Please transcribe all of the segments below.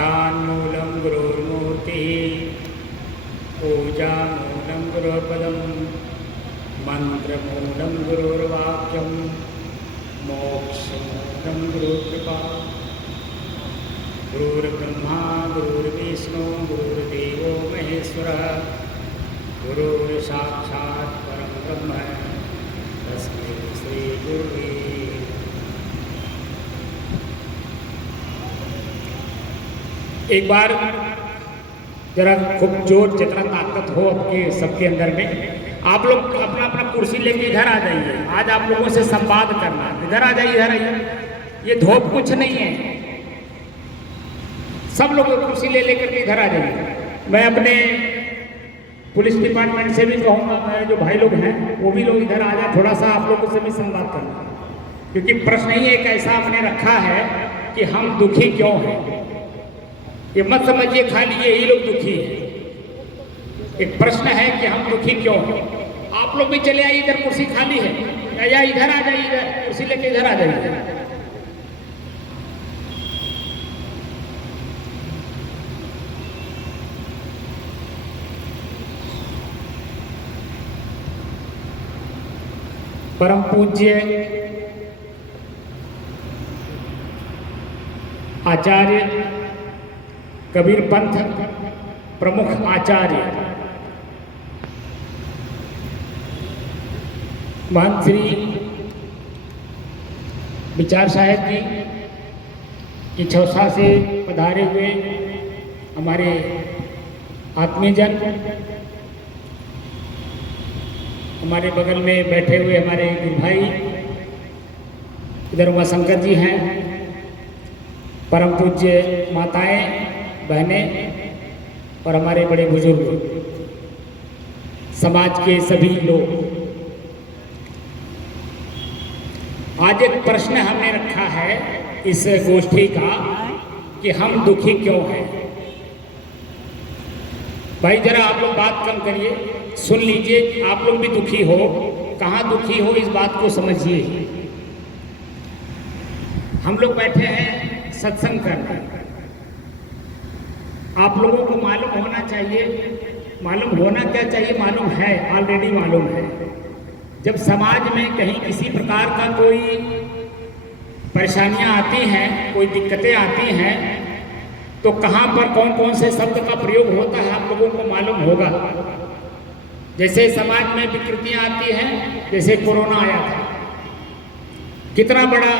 ध्यानमूलं गुरुर्मूर्तिः, पूजामूलं गुरुर्पदं, मंत्रमूलं गुरुर्वाक्यं, मोक्षमूलं गुरुकृपा। गुरुर्ब्रह्मा गुरुर्विष्णु गुरुर्देवो महेश्वरः, गुरुर्साक्षात् परं ब्रह्म तस्मै श्री गुरुवे। एक बार जरा खूब जोर जितना ताकत हो आपके सबके अंदर में, आप लोग अपना अपना कुर्सी लेके इधर आ जाइए। आज आप लोगों से संवाद करना है। इधर आ जाइए, इधर आइए। ये धोप कुछ नहीं है, सब लोग कुर्सी ले लेकर के इधर आ जाइए। मैं अपने पुलिस डिपार्टमेंट से भी कहूँगा, मेरे जो भाई लोग हैं वो भी लोग इधर आ जाए, थोड़ा सा आप लोगों से भी संवाद करना। क्योंकि प्रश्न ही एक ऐसा आपने रखा है कि हम दुखी क्यों हैं। ये मत समझिए खाली यही लोग दुखी हैं। एक प्रश्न है कि हम दुखी क्यों हैं। आप लोग भी चले आइए, इधर कुर्सी खाली है, या इधर आ जाइए, इधर कुर्सी लेके इधर आ जाइए। परम पूज्य आचार्य कबीर पंथ प्रमुख आचार्य महंत श्री विचार साहेब जी की छौसा से पधारे हुए हमारे आत्मीयजन, हमारे बगल में बैठे हुए हमारे गुरु भाई, इधर उमाशंकर जी हैं, परम पूज्य माताएं बहनें और हमारे बड़े बुजुर्ग, समाज के सभी लोग। आज एक प्रश्न हमने रखा है इस गोष्ठी का कि हम दुखी क्यों हैं। भाई जरा आप लोग बात कम करिए, सुन लीजिए। आप लोग भी दुखी हो, कहाँ दुखी हो इस बात को समझिए। हम लोग बैठे हैं सत्संग करने। आप लोगों को मालूम होना चाहिए, मालूम होना क्या चाहिए, मालूम है, ऑलरेडी मालूम है। जब समाज में कहीं किसी प्रकार का कोई परेशानियां आती हैं, कोई दिक्कतें आती हैं, तो कहाँ पर कौन कौन से शब्द का प्रयोग होता है आप लोगों को मालूम होगा। जैसे समाज में विकृतियां आती हैं, जैसे कोरोना आया था, कितना बड़ा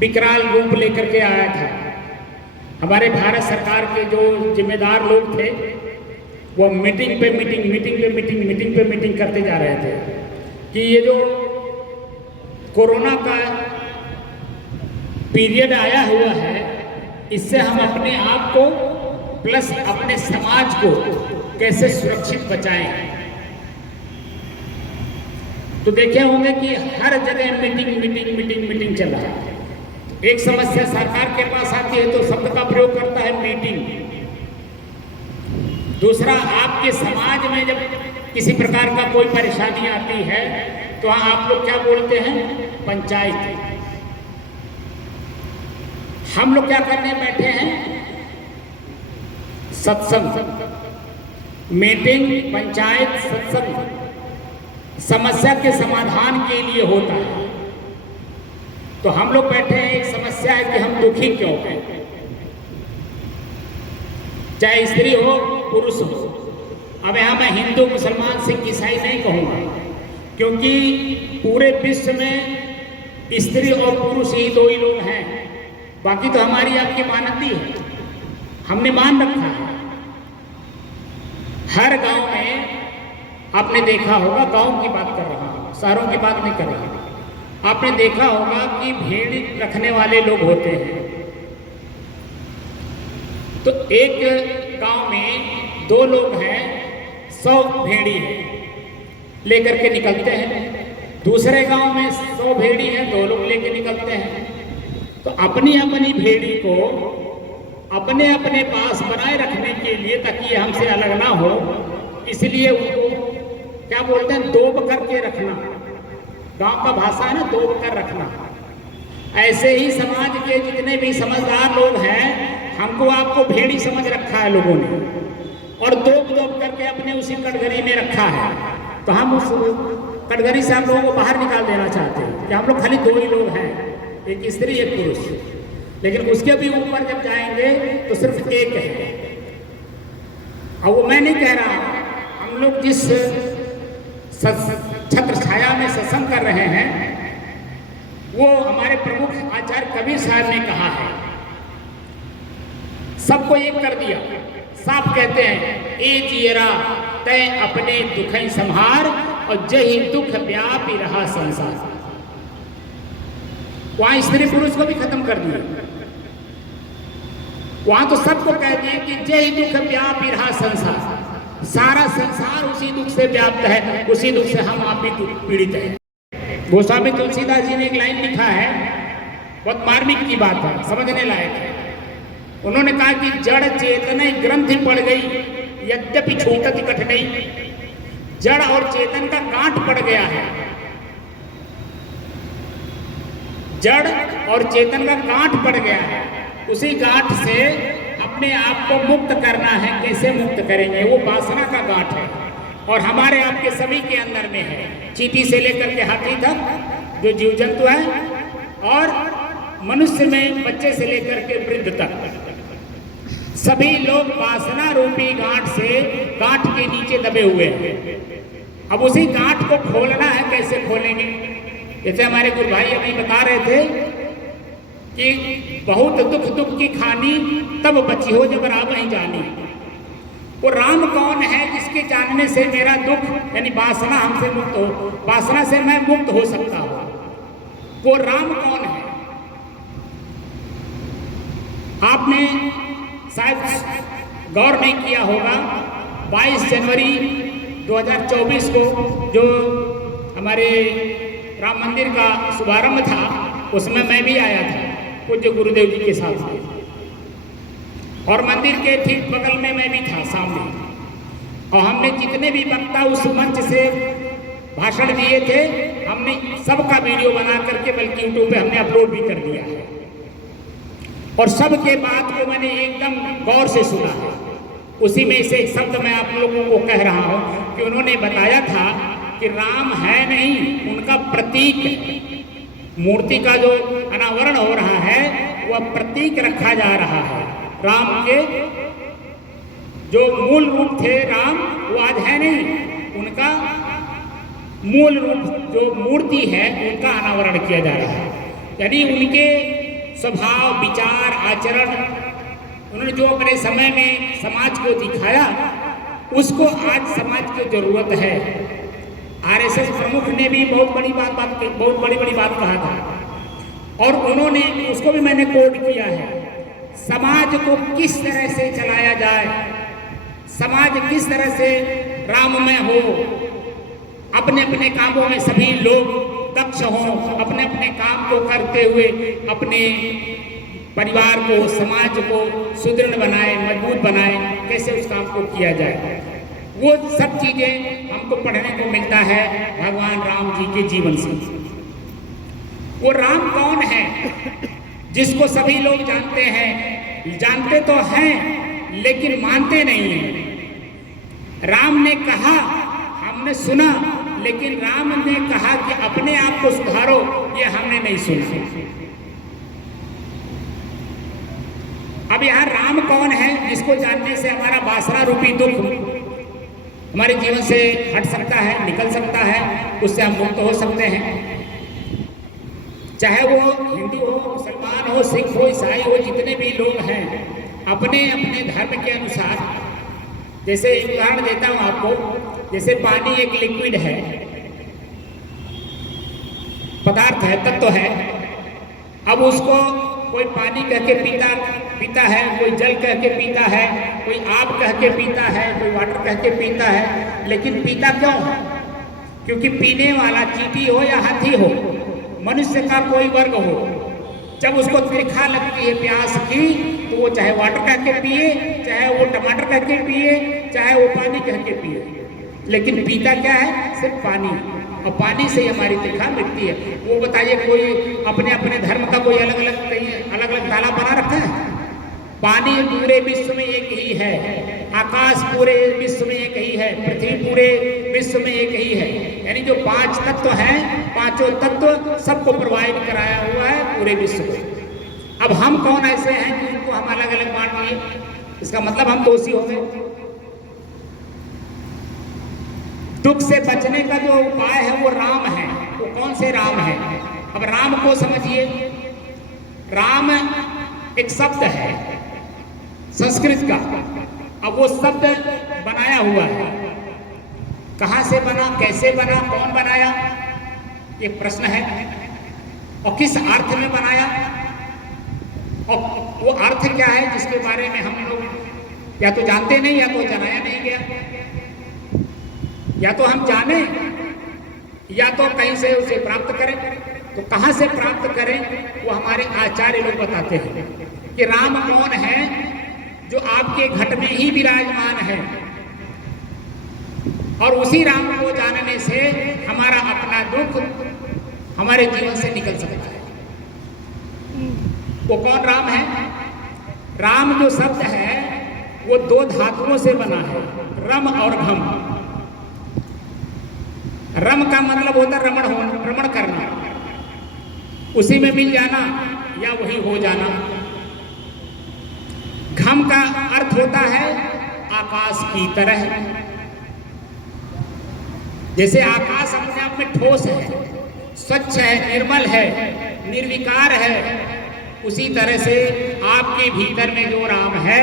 विकराल रूप लेकर के आया था। हमारे भारत सरकार के जो जिम्मेदार लोग थे वो मीटिंग पे मीटिंग, मीटिंग पे मीटिंग, मीटिंग पे मीटिंग करते जा रहे थे कि ये जो कोरोना का पीरियड आया हुआ है, इससे हम अपने आप को प्लस अपने समाज को कैसे सुरक्षित बचाएं। तो देखे होंगे कि हर जगह मीटिंग मीटिंग मीटिंग मीटिंग चल रहा है। एक समस्या सरकार के पास आती है तो शब्द का प्रयोग करता है मीटिंग। दूसरा, आपके समाज में जब किसी प्रकार का कोई परेशानी आती है तो आप लोग क्या बोलते हैं, पंचायत। हम लोग क्या करने बैठे हैं, सत्संग। मीटिंग, पंचायत, सत्संग समस्या के समाधान के लिए होता है। तो हम लोग बैठे हैं, एक समस्या है कि हम दुखी क्यों हैं। चाहे स्त्री हो पुरुष हो। अब यहाँ मैं हिंदू मुसलमान सिख ईसाई नहीं कहूँगा, क्योंकि पूरे विश्व में स्त्री और पुरुष ही दो ही लोग हैं। बाकी तो हमारी आपकी मानती है, हमने मान रखा है। हर गांव में आपने देखा होगा, गांव की बात कर रहा हूँ, शहरों की बात नहीं कर रहा हूँ। आपने देखा होगा कि भेड़ रखने वाले लोग होते हैं। तो एक गांव में दो लोग हैं, 100 भेड़ी है, लेकर के निकलते हैं। दूसरे गांव में 100 भेड़ी हैं, 2 लोग लेके निकलते हैं। तो अपनी अपनी भेड़ी को अपने अपने पास बनाए रखने के लिए, ताकि हमसे अलग ना हो, इसलिए उनको क्या बोलते हैं, दोब करके रखना। गांव का भाषा है ना, दोब कर रखना। ऐसे ही समाज के जितने भी समझदार लोग हैं हमको आपको भेड़ी समझ रखा है लोगों ने, और दोब दोब करके अपने उसी कटघरी में रखा है। तो हम उस कटघरी से हम लोगों को बाहर निकाल देना चाहते हैं कि हम लोग खाली 2 ही लोग हैं, एक स्त्री एक पुरुष। लेकिन उसके भी ऊपर जब जाएंगे तो सिर्फ एक है। और वो मैं नहीं कह रहा, हम लोग जिस छत्र छाया में सत्संग कर रहे हैं वो हमारे प्रमुख आचार्य कबीर साहब ने कहा है, सबको एक कर दिया। साफ कहते हैं, ए जियरा तय अपने दुखई संहार और जही दुख व्यापी रहा संसार। वहां स्त्री पुरुष को भी खत्म कर दिया, वहां तो सबको कह दिए कि जय दुख व्यापी रहा संसार। सारा संसार उसी दुख से व्याप्त है, उसी दुख से हम आप भी पीड़ित हैं। गोस्वामी तुलसीदास जी ने एक लाइन लिखा है, बहुत मार्मिक की बात है, समझने लायक है। उन्होंने कहा कि जड़ चेतन ग्रंथि पड़ गई यद्यपि छूटत कठिनाई। जड़ और चेतन का गांठ पड़ गया है, जड़ और चेतन का गांठ पड़ गया है। उसी गांठ से अपने आप को मुक्त करना है। कैसे मुक्त करेंगे? वो वासना का गांठ है और हमारे आपके सभी के अंदर में है, चींटी से लेकर के हाथी तक जो जीव जंतु है, और मनुष्य में बच्चे से लेकर के वृद्ध तक सभी लोग वासना रूपी गांठ से, गांठ के नीचे दबे हुए हैं। अब उसी गांठ को खोलना है। कैसे खोलेंगे? जैसे हमारे गुरु भाई अभी बता रहे थे कि बहुत दुख की खानी तब बची हो जब राम ही जानी। वो राम कौन है जिसके जानने से मेरा दुख यानी वासना हमसे मुक्त हो, वासना से मैं मुक्त हो सकता हूं? वो राम कौन है? आपने शायद गौर नहीं किया होगा, 22 जनवरी 2024 को जो हमारे राम मंदिर का शुभारंभ था, उसमें मैं भी आया था पूज्य गुरुदेव जी के साथ, और मंदिर के ठीक बगल में मैं भी था सामने। और हमने जितने भी वक्ता उस मंच से भाषण दिए थे, हमने सबका वीडियो बना करके बल्कि यूट्यूब पे हमने अपलोड भी कर दिया है। और सबके बात को मैंने एकदम गौर से सुना है। उसी में से एक शब्द मैं आप लोगों को कह रहा हूं कि उन्होंने बताया था कि राम है नहीं, उनका प्रतीक है। मूर्ति का जो अनावरण हो रहा है वह प्रतीक रखा जा रहा है। राम के जो मूल रूप थे राम, वो आज है नहीं, उनका मूल रूप जो मूर्ति है उनका अनावरण किया जा रहा है। यानी उनके स्वभाव, विचार, आचरण, उन्होंने जो अपने समय में समाज को दिखाया, उसको आज समाज की जरूरत है। आरएसएस प्रमुख ने भी बहुत बड़ी बात कहा था, और उन्होंने उसको भी मैंने कोट किया है। समाज को किस तरह से चलाया जाए, समाज किस तरह से राममय हो, अपने अपने कामों में सभी लोग दक्ष हों, अपने अपने काम को करते हुए अपने परिवार को, समाज को सुदृढ़ बनाए, मजबूत बनाए, कैसे उस काम को किया जाए। वो सब चीजें हमको पढ़ने को मिलता है भगवान राम जी के जीवन से। वो राम कौन है जिसको सभी लोग जानते हैं, जानते तो हैं लेकिन मानते नहीं हैं। राम ने कहा, हमने सुना, लेकिन राम ने कहा कि अपने आप को सुधारो, ये हमने नहीं सुना। अब यहां राम कौन है जिसको जानने से हमारा वासना रूपी दुख हमारे जीवन से हट सकता है, निकल सकता है, उससे हम मुक्त हो सकते हैं। चाहे वो हिंदू हो, मुसलमान हो, सिख हो, ईसाई हो, जितने भी लोग हैं, अपने अपने धर्म के अनुसार, जैसे एक उदाहरण देता हूं आपको, जैसे पानी एक लिक्विड है, पदार्थ है, तत्व है। अब उसको कोई पानी कह के पीता है, कोई जल कह के पीता है, कोई आग कह के पीता है, कोई वाटर कह के पीता है। लेकिन पीता क्यों है? क्योंकि पीने वाला चींटी हो या हाथी हो, मनुष्य का कोई वर्ग हो, जब उसको तिरखा लगती है प्यास की, तो वो चाहे वाटर कह के पिए, चाहे वो टमाटर कह के पिए, चाहे वो पानी कह के पिए, लेकिन पीता क्या है? सिर्फ पानी। और पानी से ही हमारी तिरखा मिटती है। वो बताइए, कोई अपने अपने धर्म का कोई अलग अलग ताला बना रखा है? पानी पूरे विश्व में एक ही है, आकाश पूरे विश्व में एक ही है, पृथ्वी पूरे विश्व में एक ही है। यानी जो 5 तत्व हैं, पांचों तत्व सबको प्रोवाइड कराया हुआ है पूरे विश्व को। अब हम कौन ऐसे हैं कि उनको हम अलग अलग बांट लिए? इसका मतलब हम दोषी हो गए। दुख से बचने का जो उपाय है वो राम है। वो कौन से राम है? अब राम को समझिए। राम एक शब्द है संस्कृत का। अब वो शब्द बनाया हुआ है, कहां से बना, कैसे बना, कौन बनाया, ये प्रश्न है। और किस अर्थ में बनाया, और वो अर्थ क्या है जिसके बारे में हम लोग या तो जानते नहीं या तो जनाया नहीं गया। या तो हम जाने या तो कहीं से उसे प्राप्त करें। तो कहां से प्राप्त करें वो हमारे आचार्य लोग बताते हैं कि राम कौन है, जो आपके घट में ही विराजमान है। और उसी राम को जानने से हमारा अपना दुख हमारे जीवन से निकल सकता है। वो कौन राम है? राम जो शब्द है वो 2 धातुओं से बना है, रम और घम। रम का मतलब होता है रमण होना, रमण करना, उसी में मिल जाना या वही हो जाना। घम का अर्थ होता है आकाश की तरह। जैसे आकाश अपने आप में ठोस है, स्वच्छ है, निर्मल है, निर्विकार है, उसी तरह से आपके भीतर में जो राम है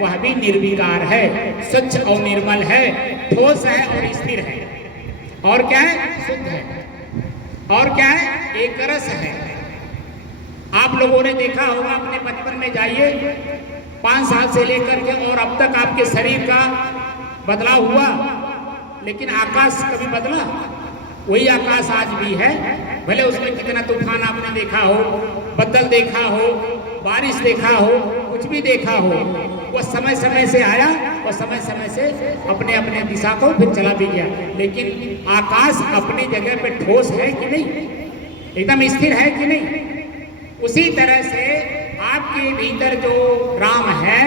वह भी निर्विकार है, स्वच्छ और निर्मल है, ठोस है और स्थिर है। और क्या है? शुद्ध है। और क्या है? एक रस है। आप लोगों ने देखा होगा, अपने बचपन में जाइए, 5 साल से लेकर के और अब तक आपके शरीर का बदलाव हुआ, लेकिन आकाश कभी बदला? वही आकाश आज भी है। भले उसमें कितना तूफान आपने देखा हो, बदल देखा हो, बारिश देखा हो, कुछ भी देखा हो, वो समय समय से आया और समय समय से अपने अपने दिशा को फिर चला भी गया। लेकिन आकाश अपनी जगह पे ठोस है कि नहीं? एकदम स्थिर है कि नहीं? उसी तरह से आपके भीतर जो राम है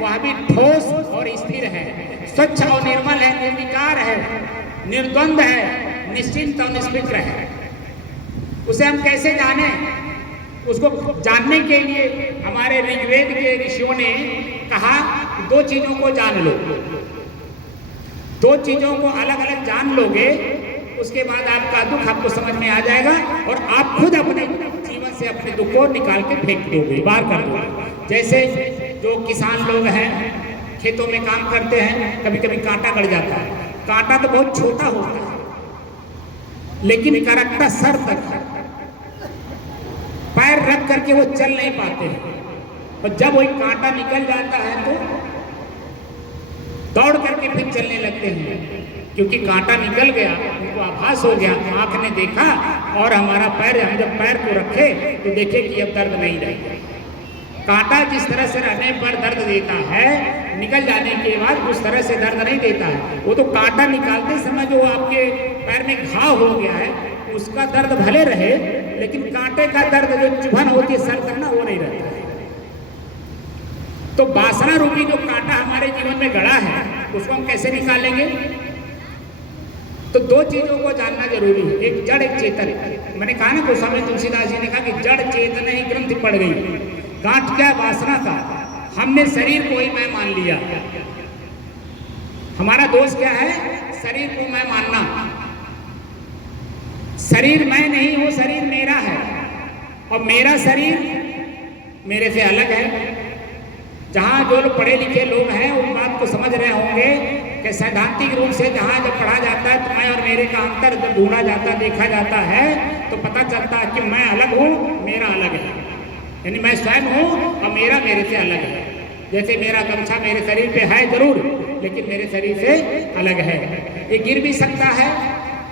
वह भी ठोस और स्थिर है, स्वच्छ और निर्मल है, निर्विकार है, निर्द्वंद है, निश्चिंत और निष्फिक्र है। उसे हम कैसे जाने? उसको जानने के लिए हमारे ऋग्वेद के ऋषियों ने कहा 2 चीजों को जान लो। 2 चीजों को अलग अलग जान लोगे, उसके बाद आपका दुख आपको समझ में आ जाएगा और आप खुद अपने जीवन से अपने दुख को निकाल के फेंक दोगे, बाहर कर दोगे। जैसे जो किसान लोग हैं, खेतों में काम करते हैं, कभी कभी कांटा गड़ जाता है। कांटा तो बहुत छोटा होता है, लेकिन करकता सर तक है, पैर रख करके वो चल नहीं पाते हैं। और जब वही कांटा निकल जाता है तो दौड़ करके फिर चलने लगते हैं, क्योंकि कांटा निकल गया, उनको आभास हो गया, आंख ने देखा और हमारा पैर, हम जब पैर को रखे तो देखे कि अब दर्द नहीं रहेगा। कांटा जिस तरह से रहने पर दर्द देता है, निकल जाने के बाद उस तरह से दर्द नहीं देता है। वो तो कांटा निकालते समय जो आपके पैर में घाव हो गया है उसका दर्द भले रहे, लेकिन कांटे का दर्द जो चुभन होती है सर तक ना, वो नहीं रहता है। तो वासना रूपी जो कांटा हमारे जीवन में गड़ा है उसको हम कैसे निकालेंगे? तो 2 चीजों को जानना जरूरी है, एक जड़ एक चेतन। मैंने कहा ना, गोस्वामी तुलसीदास जी ने कहा कि जड़ चेतन ही ग्रंथि पड़ गई। गांठ क्या? वासना का। हमने शरीर को ही मैं मान लिया। हमारा दोष क्या है? शरीर को मैं मानना। शरीर मैं नहीं हूं, शरीर मेरा है और मेरा शरीर मेरे से अलग है। जहां जो लोग पढ़े लिखे लोग हैं उन बात को समझ रहे होंगे कि सैद्धांतिक रूप से जहां जब पढ़ा जाता है तो मैं और मेरे का अंतर जब ढूंढा जाता, देखा जाता है, तो पता चलता है कि मैं अलग हूं, मेरा अलग है। यानी मैं स्वयं हूं और मेरा मेरे से अलग है। जैसे मेरा गमछा मेरे शरीर पे है जरूर, लेकिन मेरे शरीर से अलग है। ये गिर भी सकता है,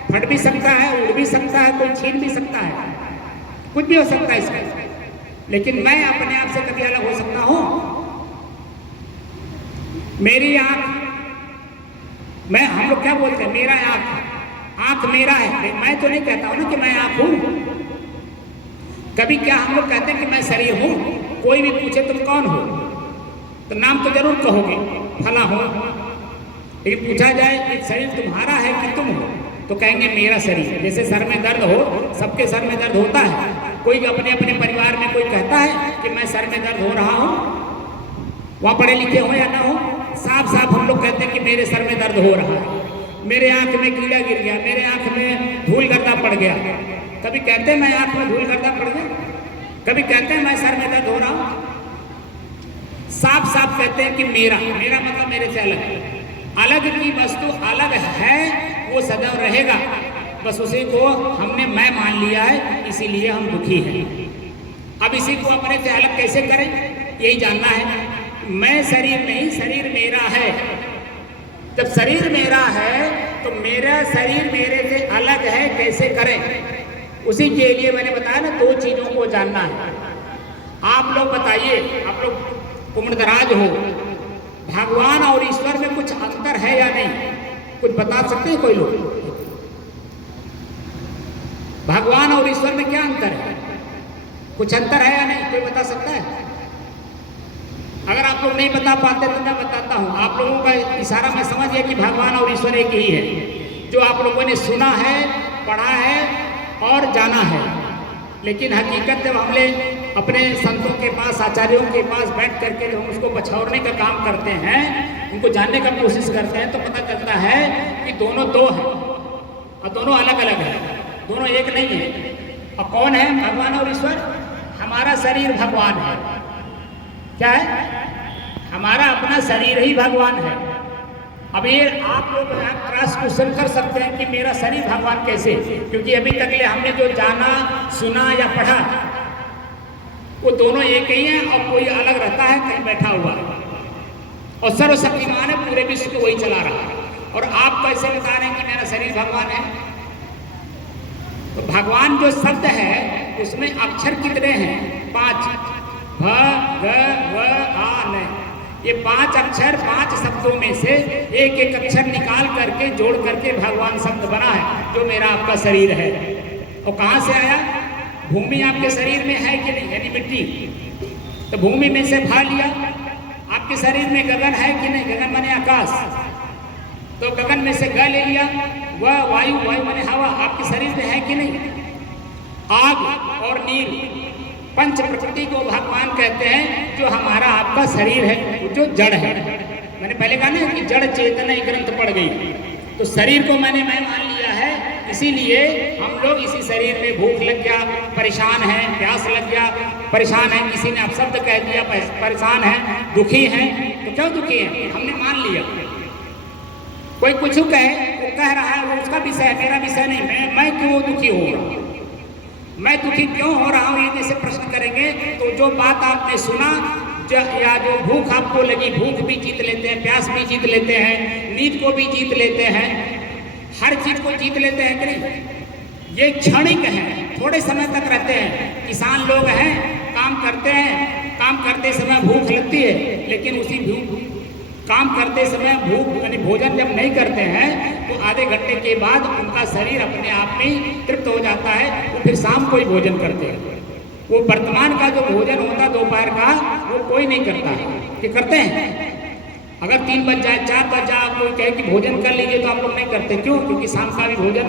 फट भी सकता है, उड़ भी सकता है, कोई छीन भी सकता है, कुछ भी हो सकता है इसमें, लेकिन मैं अपने आप से कभी अलग हो सकता हूं? मेरी आंख, मैं, हम लोग क्या बोलते हैं, मेरा आंख मेरा है। मैं तो नहीं कहता हूं ना कि मैं आंख हूं। कभी क्या हम लोग कहते हैं कि मैं शरीर हूं? कोई भी पूछे तुम कौन हो, तो नाम तो जरूर कहोगे फला हो, लेकिन पूछा जाए कि शरीर तुम्हारा है कि तुम हो, तो कहेंगे मेरा शरीर। जैसे सर में दर्द हो, सबके सर में दर्द होता है, कोई अपने अपने परिवार में कोई कहता है कि मैं सर में दर्द हो रहा हूँ, वहाँ पढ़े लिखे हो या ना हो, साफ साफ हम लोग कहते हैं कि मेरे सर में दर्द हो रहा है, मेरे आंख में कीड़ा गिर गया, मेरे आंख में धूल गर्दा पड़ गया। कभी कहते हैं मैं आंख में धूल गर्दा पड़ गया, कभी कहते हैं मैं सर में दर्द हो रहा हूँ। साफ साफ कहते हैं कि मेरा मतलब मेरे से अलग की वस्तु अलग है, वो सदैव रहेगा, बस उसी को हमने मैं मान लिया है, इसीलिए हम दुखी हैं। अब इसी को अपने से अलग कैसे करें, यही जानना है। मैं शरीर नहीं, शरीर मेरा है। जब शरीर मेरा है तो मेरा शरीर मेरे से अलग है, कैसे करें? उसी के लिए मैंने बताया ना, दो चीजों को जानना है। आप लोग बताइए, आप लोग उम्रदराज हो, भगवान और ईश्वर में कुछ अंतर है या नहीं? कुछ बता सकते हैं कोई लोग? भगवान और ईश्वर में क्या अंतर है? कुछ अंतर है या नहीं? कोई बता सकता है? अगर आप लोग नहीं बता पाते तो मैं बताता हूं। आप लोगों का इशारा मैं समझ गया कि भगवान और ईश्वर एक ही है, जो आप लोगों ने सुना है, पढ़ा है और जाना है। लेकिन हकीकत जब हमने अपने संतों के पास, आचार्यों के पास बैठ करके हम उसको पछाड़ने का काम करते हैं, उनको जानने का कोशिश करते हैं, तो पता चलता है कि दोनों दो हैं और दोनों अलग अलग हैं, दोनों एक नहीं है। और कौन है भगवान और ईश्वर? हमारा शरीर भगवान है। क्या है? हमारा अपना शरीर ही भगवान है। अब ये आप लोग क्रॉस क्वेश्चन कर सकते हैं कि मेरा शरीर भगवान कैसे, क्योंकि अभी तक ले हमने जो जाना, सुना या पढ़ा वो दोनों एक ही हैं, और कोई अलग रहता है कहीं बैठा हुआ, और सर्वशक्तिमान है, पूरे विश्व को वही चला रहा है। और आप कैसे बता रहे हैं कि मेरा शरीर भगवान है? तो भगवान जो शब्द है उसमें अक्षर कितने हैं? 5, भ, ग, व, आ, न। ये 5 अक्षर, 5 शब्दों में से एक एक अक्षर निकाल करके जोड़ करके भगवान शब्द बना है, जो मेरा आपका शरीर है। और कहाँ से आया? भूमि आपके शरीर में है कि नहीं? यानी मिट्टी, तो भूमि में से भा लिया। आपके शरीर में गगन है कि नहीं? गगन माने आकाश, तो गगन में से ग ले लिया। वह वायु, वायु माने हवा, आपके शरीर में है कि नहीं? आग और नीर, पंच प्रकृति को भगवान कहते हैं, जो हमारा आपका शरीर है, जो जड़ है। मैंने पहले कहा ना कि जड़ चेतना ग्रंथ पड़ गई, तो शरीर को मैं मान लिया है। इसीलिए हम लोग इसी शरीर में भूख लग गया, परेशान है, प्यास लग गया, परेशान है, किसी ने अपशब्द कह दिया, परेशान है, दुखी है। तो क्यों दुखी है? हमने मान लिया। कोई कुछ कहे, वो कह रहा है, वो उसका विषय है, मेरा विषय नहीं। मैं क्यों दुखी हो रहा हूँ, मैं दुखी क्यों हो रहा हूँ, ये जैसे प्रश्न करेंगे तो जो बात आपने सुना, या जो भूख आपको लगी, भूख भी जीत लेते हैं, प्यास भी जीत लेते हैं, नींद को भी जीत लेते हैं, हर चीज को जीत लेते हैं कि नहीं? ये क्षणिक है, थोड़े समय तक रहते हैं। किसान लोग हैं, काम करते हैं, काम करते समय भूख लगती है, लेकिन उसी काम करते समय भूख यानी भोजन जब नहीं करते हैं तो आधे घंटे के बाद उनका शरीर अपने आप में तृप्त हो जाता है, वो फिर शाम को ही भोजन करते हैं। वो वर्तमान का जो भोजन होता दोपहर का, वो कोई नहीं करता है। कि करते हैं? अगर 3 बज जाए, 4 बज जाए, कोई कहे कि भोजन कर लीजिए, तो आप लोग नहीं करते। क्यों? क्योंकि शाम का भी भोजन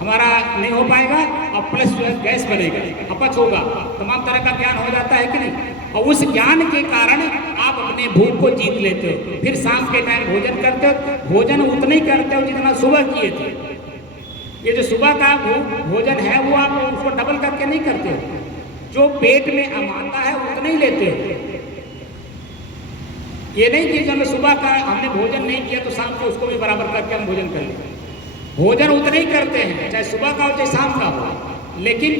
हमारा नहीं हो पाएगा, और प्लस जो है गैस बनेगा, अपच होगा, तमाम तरह का ज्ञान हो जाता है कि नहीं? और उस ज्ञान के कारण आप अपने भूख को जीत लेते हो, फिर शाम के टाइम भोजन करते हो। भोजन उतना ही करते हो जितना सुबह किए थे। ये जो सुबह का भोजन है, वो आप उसको डबल करके नहीं करते हो, जो पेट में आता है उतना ही लेते हो। ये नहीं कि जब सुबह का हमने भोजन नहीं किया तो शाम को उसको भी बराबर करके हम भोजन कर लें। भोजन उतना ही करते हैं, चाहे सुबह का हो चाहे शाम का हो, लेकिन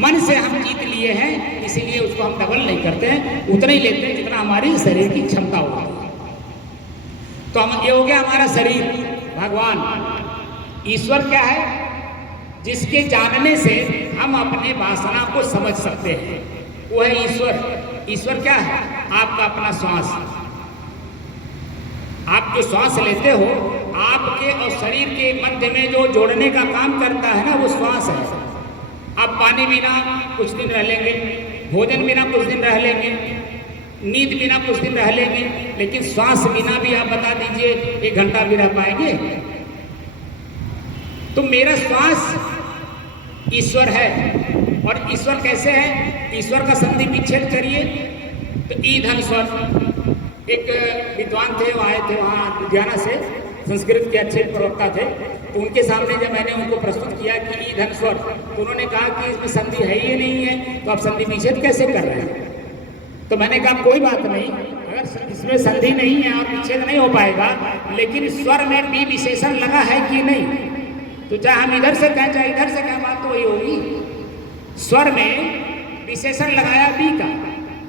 मन से हम जीत लिए हैं, इसीलिए उसको हम डबल नहीं करते हैं, उतना ही लेते हैं जितना हमारी शरीर की क्षमता होती है। तो हम ये हो गया हमारा शरीर भगवान। ईश्वर क्या है? जिसके जानने से हम अपने वासना को समझ सकते हैं, वो है ईश्वर। ईश्वर क्या है? आपका अपना श्वास। आप जो श्वास लेते हो, आपके और शरीर के मध्य में जो जोड़ने का काम करता है ना, वो श्वास है। आप पानी बिना कुछ दिन रह लेंगे, भोजन बिना कुछ दिन रह लेंगे, नींद बिना कुछ दिन रह लेंगे, लेकिन श्वास बिना भी आप बता दीजिए 1 घंटा भी रह पाएंगे? तो मेरा श्वास ईश्वर है। और ईश्वर कैसे है? ईश्वर का संधि विच्छेद करिए तो ईधन स्वर। एक विद्वान थे, वो आए थे वहाँ लुधियाना से, संस्कृत के अच्छे प्रवक्ता थे। तो उनके सामने जब मैंने उनको प्रस्तुत किया कि ईधन स्वर, तो उन्होंने कहा कि इसमें संधि है ही नहीं है, तो आप संधि विच्छेद कैसे कर रहे हैं? तो मैंने कहा कोई बात नहीं, अगर इसमें संधि नहीं है और विच्छेद नहीं हो पाएगा, लेकिन स्वर में बी विशेषण लगा है कि नहीं, तो चाहे हम इधर से कहें चाहे इधर से कहें, बात तो वही होगी। स्वर में विशेषण लगाया बी का,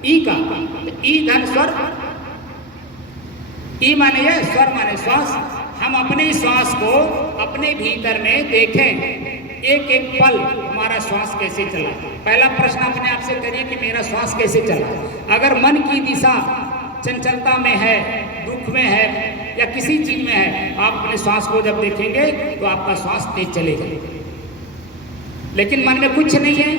ई का, तो ई धन स्वर। ई माने यह, स्वर माने श्वास। हम अपने श्वास को अपने भीतर में देखें, एक एक पल हमारा श्वास कैसे चला। पहला प्रश्न अपने आप से करिए कि मेरा श्वास कैसे चला। अगर मन की दिशा चंचलता में है, दुख में है या किसी चीज में है, आप अपने श्वास को जब देखेंगे तो आपका श्वास तेज चलेगा। लेकिन मन में कुछ नहीं है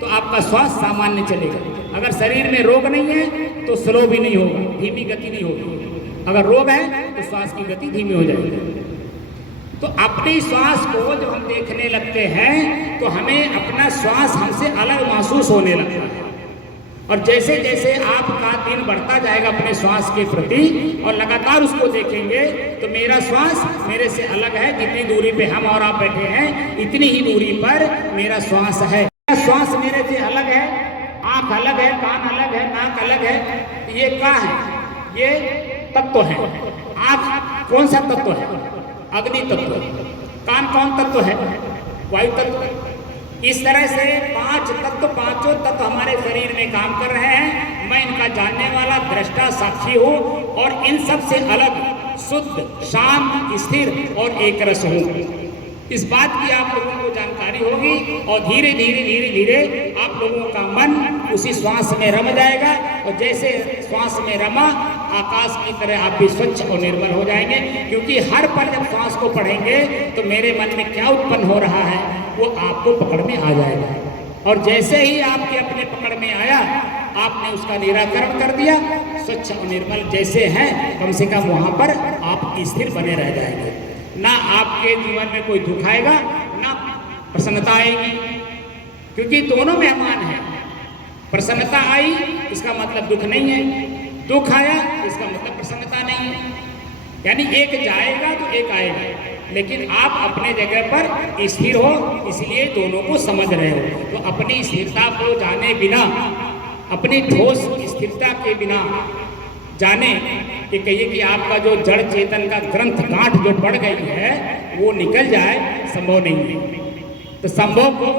तो आपका श्वास सामान्य चलेगा। अगर शरीर में रोग नहीं है तो स्लो भी नहीं होगा, धीमी गति नहीं होगी। अगर रोग है तो श्वास की गति धीमी हो जाएगी। तो अपने श्वास को जब हम देखने लगते हैं तो हमें अपना श्वास हमसे अलग महसूस होने लगता है। और जैसे जैसे आपका दिन बढ़ता जाएगा अपने श्वास के प्रति और लगातार उसको देखेंगे तो मेरा श्वास मेरे से अलग है। जितनी दूरी पे हम और आप बैठे हैं इतनी ही दूरी पर मेरा श्वास है। श्वास मेरे से अलग है, आंख अलग है, कान अलग है, नाक अलग है। ये क्या है? ये तत्व है। आंख कौन सा तत्व है? अग्नि तत्व। कान कौन तत्व है? वायु तत्व। इस तरह से 5 तत्व, पांचों तत्व हमारे शरीर में काम कर रहे हैं। मैं इनका जानने वाला दृष्टा साक्षी हूँ और इन सब से अलग, शुद्ध, शांत, स्थिर और एक रस हूँ। इस बात की आप लोगों को जानकारी होगी और धीरे धीरे धीरे धीरे आप लोगों का मन उसी श्वास में रम जाएगा। और जैसे श्वास में रमा, आकाश की तरह आप भी स्वच्छ और निर्मल हो जाएंगे। क्योंकि हर पल जब श्वास को पढ़ेंगे तो मेरे मन में क्या उत्पन्न हो रहा है वो आपको पकड़ में आ जाएगा। और जैसे ही आपके अपने पकड़ में आया, आपने उसका निराकरण कर दिया, स्वच्छ और निर्मल जैसे हैं कम से कम वहाँ पर आप स्थिर बने रह जाएंगे। ना आपके जीवन में कोई दुख आएगा, ना प्रसन्नता आएगी, क्योंकि दोनों मेहमान हैं। प्रसन्नता आई इसका मतलब दुख नहीं है, दुख आया इसका मतलब प्रसन्नता नहीं है। यानी एक जाएगा तो एक आएगा, लेकिन आप अपने जगह पर स्थिर हो, इसलिए दोनों को समझ रहे हो। तो अपनी स्थिरता को जाने बिना, अपनी ठोस स्थिरता के बिना जाने कि कहिए कि आपका जो जड़ चेतन का ग्रंथ गांठ जो बढ़ गई है वो निकल जाए, संभव नहीं है। तो संभव को,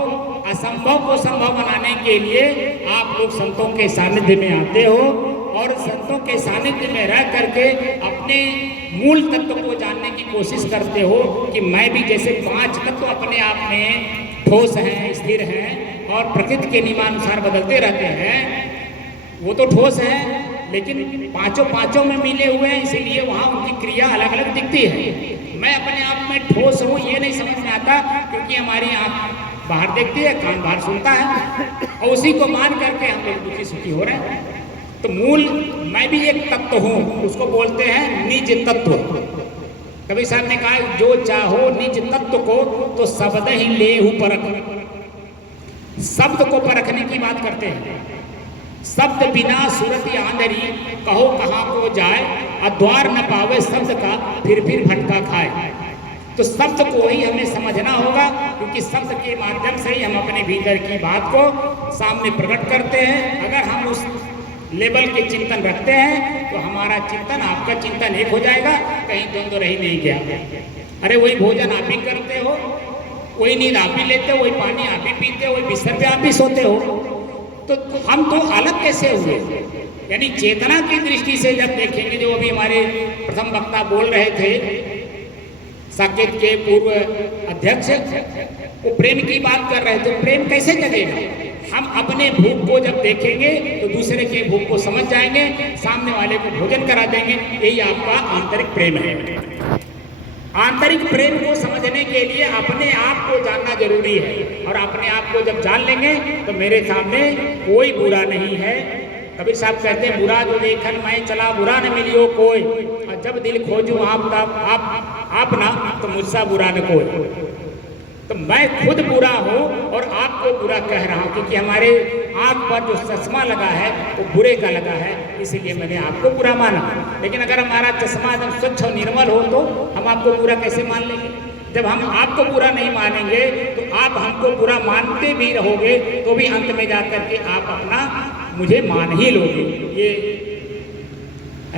असंभव को संभव बनाने के लिए आप लोग संतों के सानिध्य में आते हो और संतों के सानिध्य में रह करके अपने मूल तत्व को जानने की कोशिश करते हो कि मैं भी जैसे 5 तत्व अपने आप में ठोस हैं, स्थिर हैं और प्रकृति के नियमानुसार बदलते रहते हैं, वो तो ठोस है लेकिन पांचों में मिले हुए हैं, इसीलिए वहाँ उनकी क्रिया अलग अलग दिखती है। मैं अपने आप में ठोस हूँ ये नहीं समझ में आता, क्योंकि हमारी आँख बाहर देखती है, कान बाहर सुनता है और उसी को मान करके हम लोग दुखी सुखी हो रहे हैं। तो मूल मैं भी एक तत्व हूँ, उसको बोलते हैं निज तत्व। कबीर साहब ने कहा जो चाहो निज तत्व को तो शब्द ही लेहु परख। शब्द को परखने की बात करते हैं। शब्द बिना सूरत आंधरी, कहो कहाँ को जाए, अद्वार न पावे शब्द का फिर भटका खाए। तो शब्द को ही हमें समझना होगा, क्योंकि शब्द के माध्यम से ही हम अपने भीतर की बात को सामने प्रकट करते हैं। अगर हम उस लेवल के चिंतन रखते हैं तो हमारा चिंतन आपका चिंतन एक हो जाएगा, कहीं द्वंद्व रह नहीं गया। अरे वही भोजन आप ही करते हो, वही नींद आप ही लेते हो, वही पानी आप ही पीते हो, वही बिस्तर पे आप ही सोते हो, तो हम तो अलग कैसे हुए? यानी चेतना की दृष्टि से जब देखेंगे, जो अभी हमारे प्रथम वक्ता बोल रहे थे, साकेत के पूर्व अध्यक्ष, वो प्रेम की बात कर रहे थे। प्रेम कैसे जगेगा? हम अपने भूख को जब देखेंगे तो दूसरे के भूख को समझ जाएंगे, सामने वाले को भोजन करा देंगे। यही आपका आंतरिक प्रेम है। आंतरिक प्रेम को समझने के लिए अपने आप को जानना जरूरी है, और अपने आप को जब जान लेंगे तो मेरे सामने कोई बुरा नहीं है, कबीर साहब कहते हैं बुरा जो देखन मैं चला बुरा न मिलियो कोई, और जब दिल खोजूं आप ना तो मुझसा बुरा न कोई। तो मैं खुद बुरा हूँ और आपको बुरा कह रहा हूँ, क्योंकि हमारे आँख पर जो चश्मा लगा है वो बुरे का लगा है, इसीलिए मैंने आपको बुरा माना। लेकिन अगर हमारा चश्मा एकदम स्वच्छ और निर्मल हो तो हम आपको बुरा कैसे मान लेंगे? जब हम आपको बुरा नहीं मानेंगे तो आप हमको बुरा मानते भी रहोगे तो भी अंत में जाकर के आप अपना मुझे मान ही लोगे। ये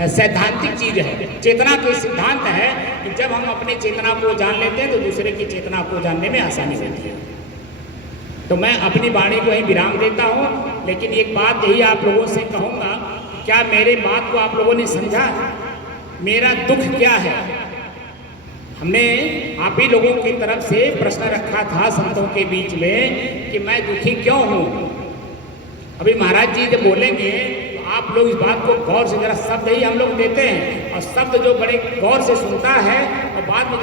सैद्धांतिक चीज है, चेतना के सिद्धांत है कि जब हम अपनी चेतना को जान लेते हैं तो दूसरे की चेतना को जानने में आसानी होती है। तो मैं अपनी वाणी को ही विराम देता हूँ, लेकिन एक बात यही आप लोगों से कहूँगा, क्या मेरे बात को आप लोगों ने समझा? मेरा दुख क्या है? हमने आप ही लोगों की तरफ से प्रश्न रखा था संतों के बीच में कि मैं दुखी क्यों हूँ। अभी महाराज जी जब बोलेंगे तो आप लोग इस बात को गौर से, जरा शब्द ही हम लोग देते हैं और शब्द जो बड़े गौर से सुनता है और बाद में